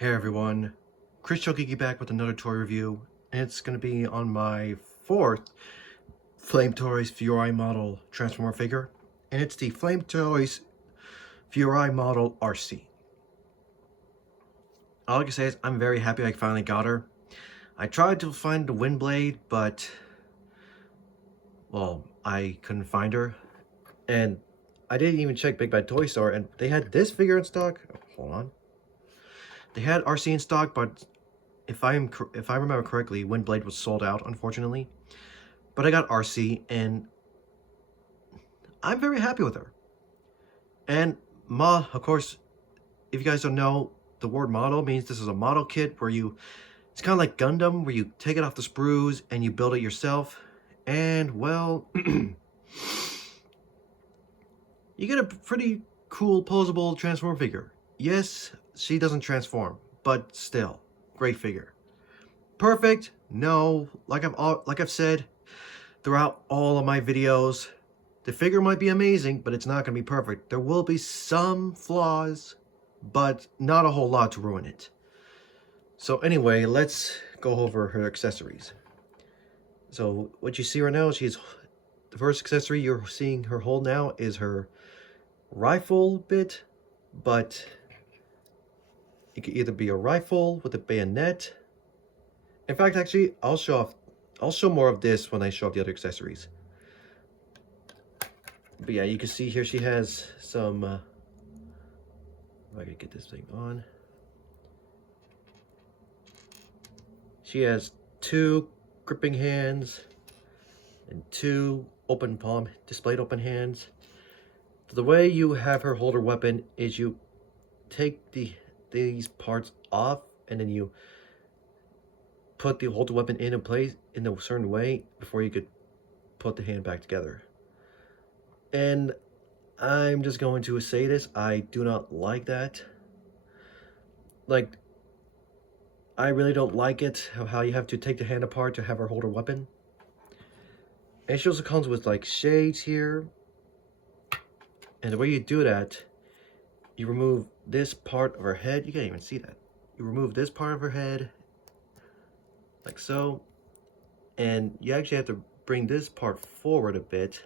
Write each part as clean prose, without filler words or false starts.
Hey everyone, Chris Geeky back with another toy review, and it's going to be on my fourth Flame Toys Furai model Transformer figure, and it's the Flame Toys Furai model Arcee. All I can say is I'm very happy I finally got her. I tried to find the Wind Blade, but, well, I couldn't find her, and I didn't even check Big Bad Toy Store, and they had this figure in stock. Oh, hold on. They had Arcee in stock, but if I remember correctly, Windblade was sold out, unfortunately. But I got Arcee, and I'm very happy with her. And of course, if you guys don't know, the word model means this is a model kit where it's kind of like Gundam, where you take it off the sprues and you build it yourself. And, well, you get a pretty cool posable Transformer figure. Yes, she doesn't transform, but still, great figure. Perfect? No. Like I've said throughout all of my videos, the figure might be amazing, but it's not going to be perfect. There will be some flaws, but not a whole lot to ruin it. So anyway, let's go over her accessories. So what you see right now, the first accessory you're seeing her hold now is her rifle bit, but it could either be a rifle with a bayonet. In fact, actually, I'll show more of this when I show off the other accessories. But yeah, you can see here she has some, if I could get this thing on. She has 2 gripping hands and 2 open palm, displayed open hands. The way you have her hold her weapon is you take these parts off and then you hold the weapon in place in a certain way before you could put the hand back together. And I'm just going to say this, I do not like that. Like, I really don't like it, how you have to take the hand apart to have her hold her weapon. And she also comes with, like, shades here. And the way you do that, you remove this part of her head. You can't even see that. You remove this part of her head, like so. And you actually have to bring this part forward a bit.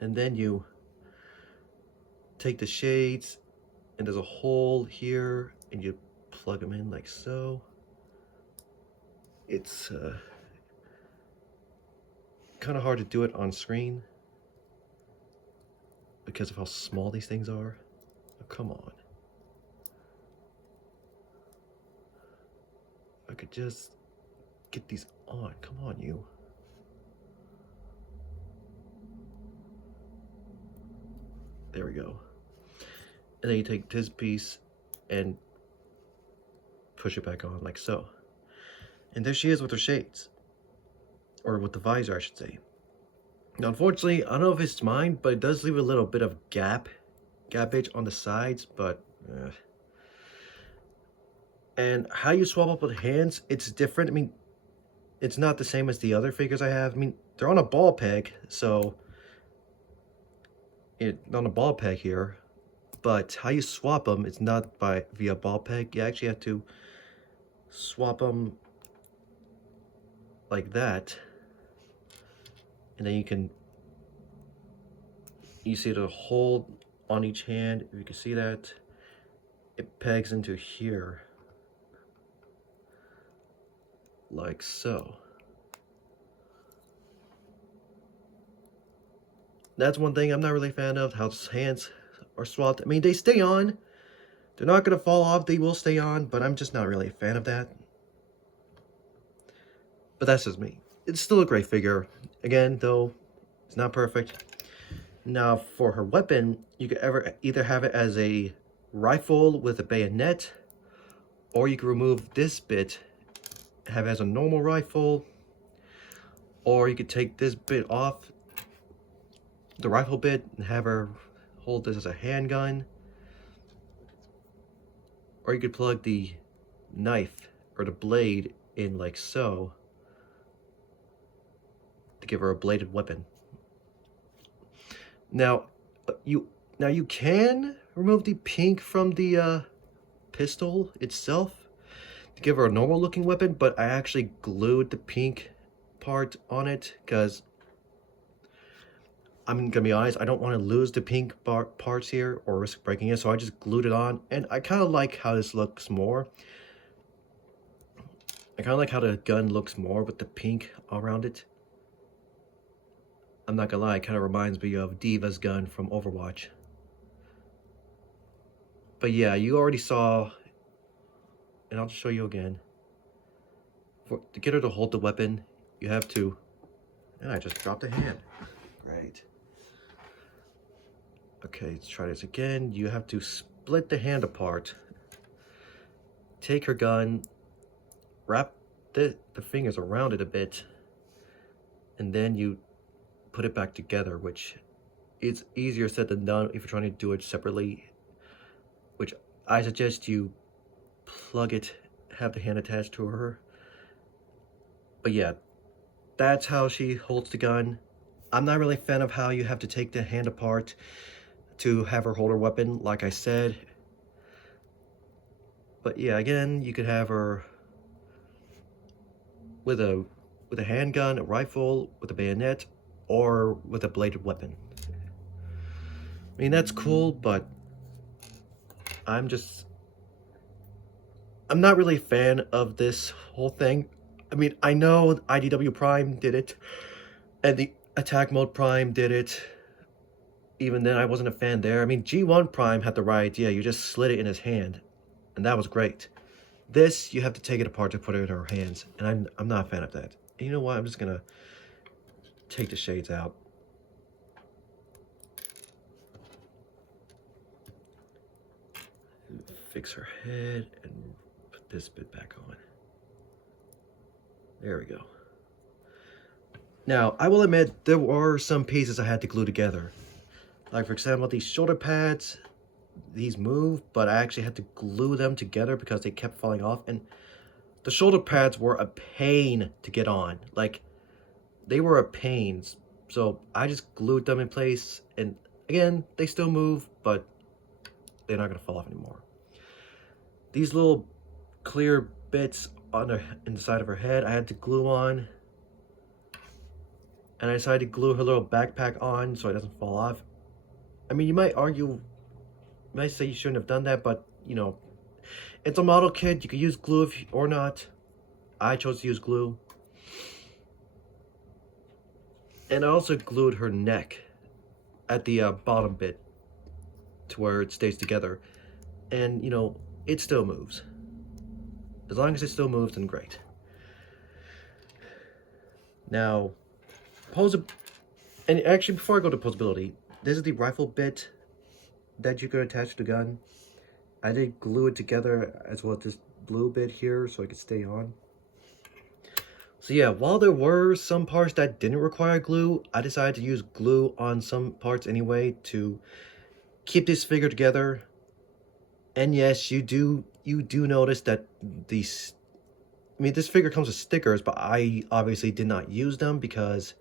And then you take the shades, and there's a hole here, and you plug them in like so. It's kind of hard to do it on screen because of how small these things are. Oh, come on. I could just get these on. Come on, you. There we go. And then you take this piece and push it back on like so. And there she is with her shades. Or with the visor, I should say. Now, unfortunately, I don't know if it's mine, but it does leave a little bit of gapage on the sides, but and how you swap up with hands, it's different. I mean, it's not the same as the other figures I have. I mean, they're on a ball peg, so on a ball peg here, but how you swap them, it's not via ball peg. You actually have to swap them like that, and then you see the hold on each hand. If you can see that, it pegs into here like so. That's one thing I'm not really a fan of, how hands are swapped. I mean, they stay on. They're not going to fall off. They will stay on, but I'm just not really a fan of that. But that's just me. It's still a great figure. Again, though, it's not perfect. Now, for her weapon, you could either have it as a rifle with a bayonet, or you can remove this bit, have it as a normal rifle, or you could take this bit off, the rifle bit, and have her hold this as a handgun. Or you could plug the knife or the blade in like so to give her a bladed weapon. Now you can remove the pink from the pistol itself to give her a normal looking weapon, but I actually glued the pink part on it because I'm gonna be honest, I don't want to lose the pink parts here or risk breaking it, so I just glued it on, and I kind of like how this looks more. I kind of like how the gun looks more with the pink around it. I'm not gonna lie, it kind of reminds me of Diva's gun from Overwatch. But yeah, you already saw, and I'll just show you again. To get her to hold the weapon, you have to, and I just dropped a hand. Great. Okay, let's try this again. You have to split the hand apart. Take her gun, wrap the fingers around it a bit, and then you put it back together, which is easier said than done if you're trying to do it separately, which I suggest you plug it, have the hand attached to her. But yeah, that's how she holds the gun. I'm not really a fan of how you have to take the hand apart to have her hold her weapon, like I said. But yeah, again, you could have her with a handgun, a rifle, with a bayonet, or with a bladed weapon. I mean, that's cool, but I'm not really a fan of this whole thing. I mean, I know IDW Prime did it, and the Attack Mode Prime did it. Even then, I wasn't a fan there. I mean, G1 Prime had the right idea. You just slid it in his hand, and that was great. This, you have to take it apart to put it in her hands, and I'm not a fan of that. And you know what? I'm just gonna take the shades out. Fix her head and put this bit back on. There we go. Now, I will admit, there were some pieces I had to glue together. Like, for example, these shoulder pads, these move, but I actually had to glue them together because they kept falling off. And the shoulder pads were a pain to get on. Like, they were a pain. So I just glued them in place. And again, they still move, but they're not going to fall off anymore. These little clear bits on the inside of her head, I had to glue on. And I decided to glue her little backpack on so it doesn't fall off. I mean, you might argue, you might say you shouldn't have done that, but, you know, it's a model kit. You could use glue or not. I chose to use glue. And I also glued her neck at the bottom bit to where it stays together. And, you know, it still moves. As long as it still moves, then great. Now, and actually, before I go to posability, this is the rifle bit that you could attach to the gun. I did glue it together as well as this blue bit here so it could stay on. So yeah, while there were some parts that didn't require glue, I decided to use glue on some parts anyway to keep this figure together. And yes, you do notice that these, I mean, this figure comes with stickers, but I obviously did not use them because,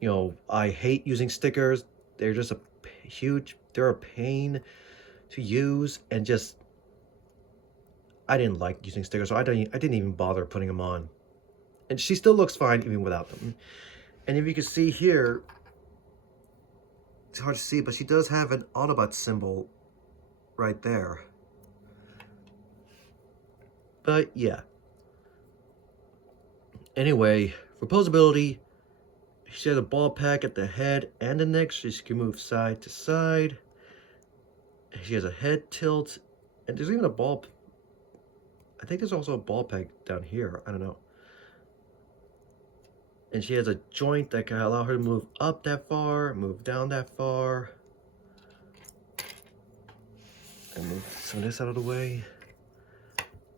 you know, I hate using stickers. They're just they're a pain to use, and just, I didn't like using stickers, so I didn't even bother putting them on. And she still looks fine even without them. And if you can see here, it's hard to see, but she does have an Autobot symbol right there. But yeah. Anyway, for posability, she has a ball pack at the head and the neck, so she can move side to side. She has a head tilt, and there's even a ball. I think there's also a ball peg down here. I don't know. And she has a joint that can allow her to move up that far, move down that far. And move some of this out of the way.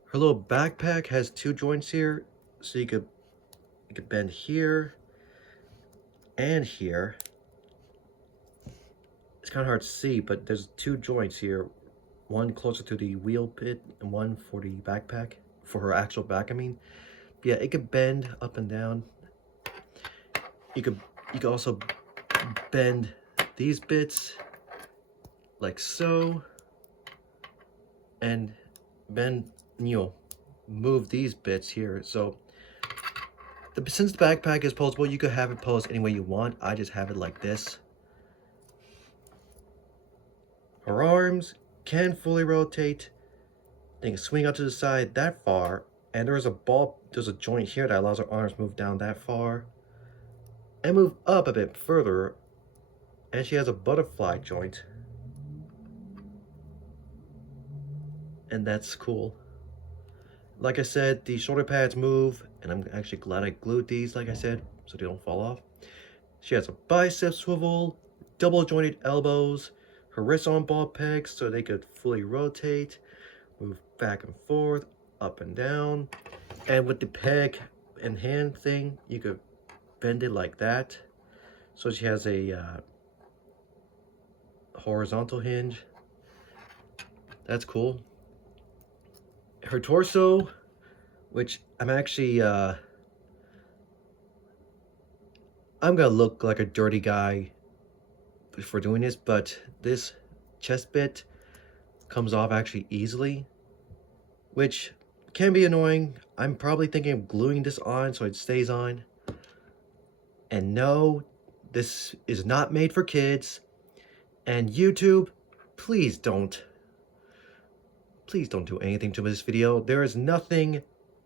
Her little backpack has two joints here, so you could bend here and here. It's kind of hard to see, but there's two joints here. One closer to the wheel pit and one for the backpack, for her actual back, I mean. But yeah, it could bend up and down. You could also bend these bits like so, and then move these bits here. So since the backpack is posable, you could have it posed any way you want. I just have it like this. Her arms can fully rotate. They can swing out to the side that far, and there's a joint here that allows her arms to move down that far and move up a bit further. And she has a butterfly joint, and that's cool. Like I said, the shoulder pads move, and I'm actually glad I glued these, like I said, so they don't fall off. She has a bicep swivel, double jointed elbows, her wrists on ball pegs so they could fully rotate, move back and forth, up and down. And with the peg and hand thing, you could bend it like that. So she has a horizontal hinge. That's cool. Her torso, which I'm actually I'm gonna look like a dirty guy for doing this, but this chest bit comes off actually easily, which can be annoying. I'm probably thinking of gluing this on so it stays on. And no, this is not made for kids. And YouTube, please don't do anything to this video. There is nothing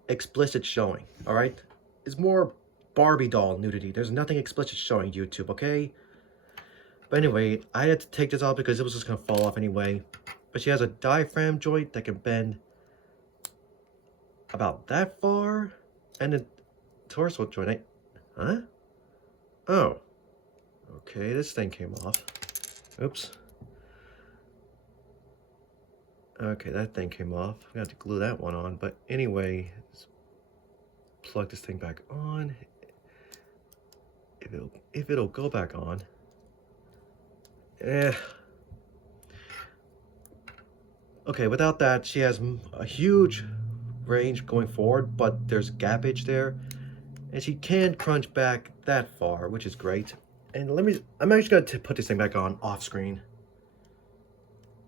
explicit showing, all right? It's more Barbie doll nudity. There's nothing explicit showing, YouTube, okay? But anyway, I had to take this off because it was just gonna fall off anyway. But she has a diaphragm joint that can bend about that far, and a torso joint. Huh? Oh. Okay, this thing came off. Oops. Okay, that thing came off. I got to glue that one on. But anyway, let's plug this thing back on. If it'll go back on. Okay, without that, she has a huge range going forward, but there's gappage there. And she can crunch back that far, which is great. And I'm actually going to put this thing back on off screen.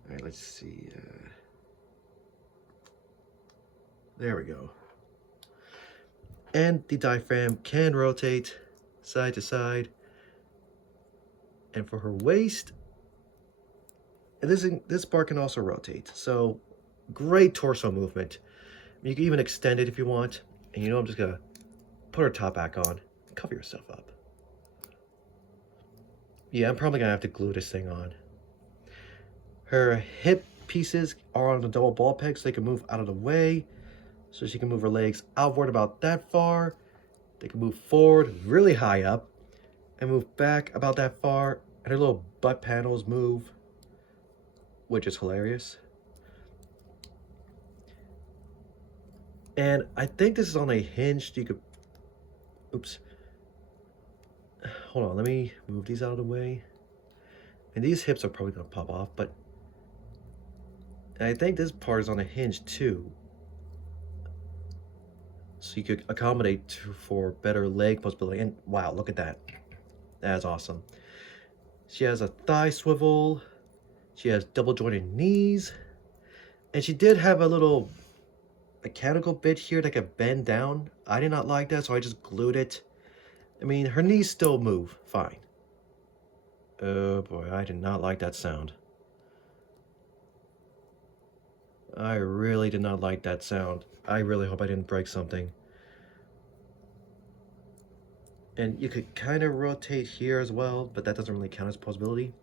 All right, let's see. There we go. And the diaphragm can rotate side to side. And for her waist, this part can also rotate. So great torso movement. You can even extend it if you want. And I'm just gonna put her top back on and cover yourself up. Yeah, I'm probably gonna have to glue this thing on. Her hip pieces are on the double ball peg so they can move out of the way. So she can move her legs outward about that far. They can move forward really high up and move back about that far. And her little butt panels move, which is hilarious. And I think this is on a hinge. You could, oops. Hold on, let me move these out of the way. And these hips are probably gonna pop off, but I think this part is on a hinge too. So you could accommodate for better leg possibility. And wow, look at that. That is awesome. She has a thigh swivel. She has double jointed knees. And she did have a little mechanical bit here that could bend down. I did not like that, so I just glued it. I mean, her knees still move fine. Oh boy, I did not like that sound. I really did not like that sound. I really hope I didn't break something. And you could kind of rotate here as well, but that doesn't really count as a possibility.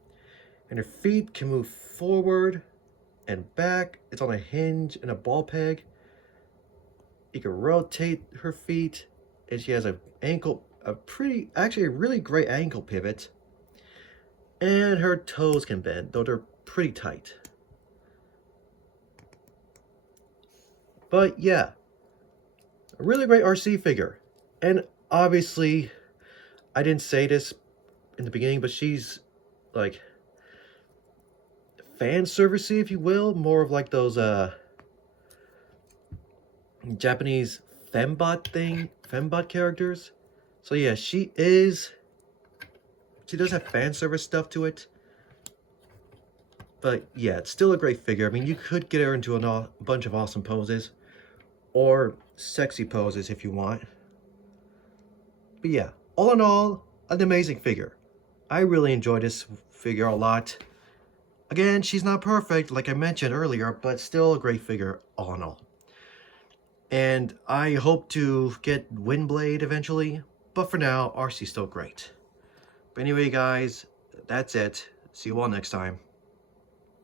And her feet can move forward and back. It's on a hinge and a ball peg. You can rotate her feet, and she has actually a really great ankle pivot. And her toes can bend, though they're pretty tight. But yeah, a really great Arcee figure. And obviously, I didn't say this in the beginning, but she's like fan servicey, if you will, more of like those Japanese fembot characters. So yeah, she does have fan service stuff to it. But yeah, it's still a great figure. I mean, you could get her into a bunch of awesome poses, or sexy poses if you want. But yeah, all in all, an amazing figure. I really enjoyed this figure a lot. Again, she's not perfect, like I mentioned earlier, but still a great figure all in all. And I hope to get Windblade eventually, but for now, Arcee's still great. But anyway, guys, that's it. See you all next time.